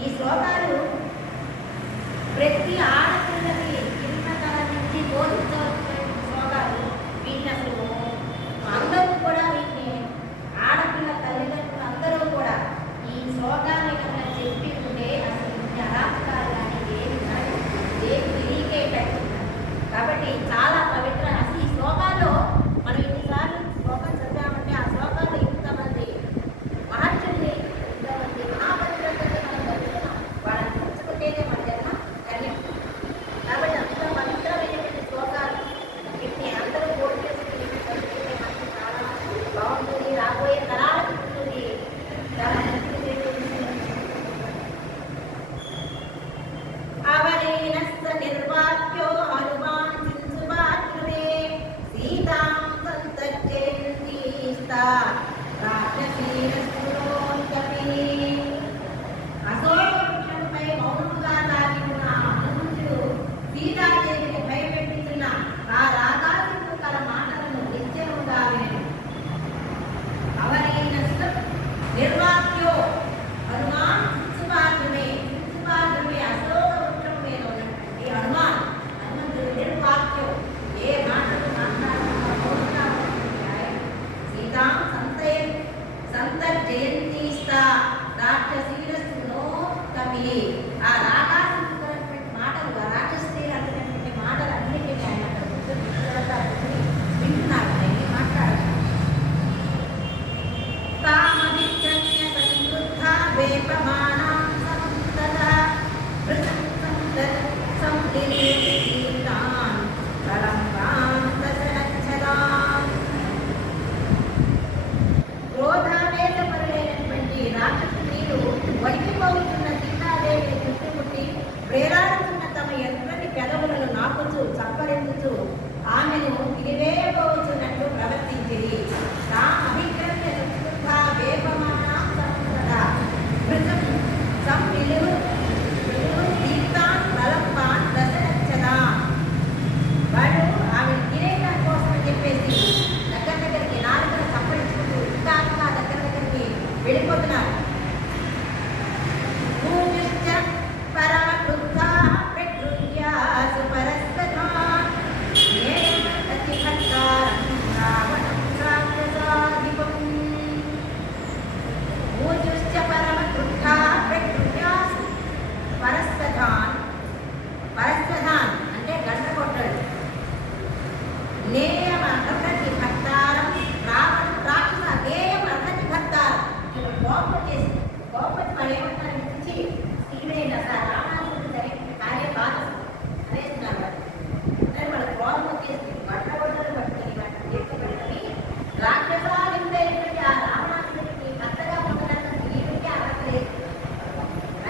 ఈ శ్లోకాలు ప్రతి ఆడపిల్లకి చిన్నతనం నుంచి బోధించవలసిన శ్లోకాలు. వీటిని అసలు అందరూ కూడా వీటిని ఆడపిల్ల తల్లిదండ్రులు అందరూ కూడా ఈ శ్లోకాన్ని కనుక చెప్పి ఉంటే అసలు ఇన్ని అరాచకాలు కానీ ఏమి కానీ ఏమి తెలియకేటట్టు. కాబట్టి చాలా పవిత్ర. అసలు ఈ శ్లోకాల్లో మనం ఇన్నిసార్లు శ్లోకం చదివామంటే ఆ శ్లోకాల్లో ఇంతమంది మహర్షుల్ని, ఇంతమంది మహాపతివ్రతల్ని మనం దర్శనం వాళ్ళని తెలుసుకుంటేనే మన జన్మ ధన్యం. కాబట్టి అంత పవిత్రమైనటువంటి శ్లోకాలు వీటిని అందరూ కోర్టు చేసుకుని చదువుకుంటే మనకి చాలా బాగుంటుంది. రాబోయే తరాలకు ఉంటుంది. చాలా మంచిది. అవలీనస్స నిర్వాక్యో హనుమాన్ సింసువాక్యునే సీతాం సంతర్జయంతీస్తా రాక్షసీరస్సురోన్కపి. అశోక వృక్షంపై మౌనముగా దాగి ఉన్న హనుమంతుడు సీతాదేవిని భయపెట్టుతున్న ఆ రాధాసుడు కల మాటలను నిత్యముగా వినెను. అవలీనస్స నిర్వాక్యో హనుమాన్ సింసువాక్యునే. సింసువాక్యునే అశోక వృక్షం మీద ఉన్నటువంటి హనుమంతుడు నిర్వాక్యం, ఏ మాటలు మాట్లాడకుండా మౌనంగా ఉన్నటువంటి ఆయన సీతాం సంతర్జయంతీస్తా రాక్షసీరస్సునో కపి. ఆ రాకాసుకున్నటువంటి మాటలు, ఆ రాక్షసీలు అంటున్నటువంటి మాటలు అన్నింటినీ ఆయన వింటున్నారు. ఆయన మాట్లాడారు. తామభిచన్య సంవృద్ధ వేపమానాం సముత్తదా వృషం సంలిలీతాన్ కలంబాం దశరథదాం. క్రోధావేశపరులైనటువంటి రాక్షసులు వణికిపోతున్న సీతాదేవిని చుట్టుముట్టి ప్రేరాడుతున్న తమ ఎర్రని పెదవులను నాకుతూ చప్పరించుతూ ఆమెను తిరివేయబోతున్నట్లు ప్రవర్తించింది. తా అభిక్రమ్య సంస్కృత వేపమానాం సముత్తదా వృషం సంలిలీతాన్ కలంబాం దశరథదాం. వాడు ఆమె తినేయడం కోసం అని చెప్పేసి దగ్గరికి నాలుగును సంపరించుకుంటూ ఇంకా దగ్గరికి వెళ్ళిపోతున్నారు. భూమిశ్చ పరమక్రుద్ధాః ప్రకృత్యాసు పరస్పరాన్ జ్ఞేయం ప్రతిభట్టారం రావణం రాక్షసాధిపం. భూజుశ్చ పరమక్రుద్ధాః ప్రకృత్యాసు పరస్పరాన్. పరస్పరాన్ అంటే గంట కొట్టడు. నేయమ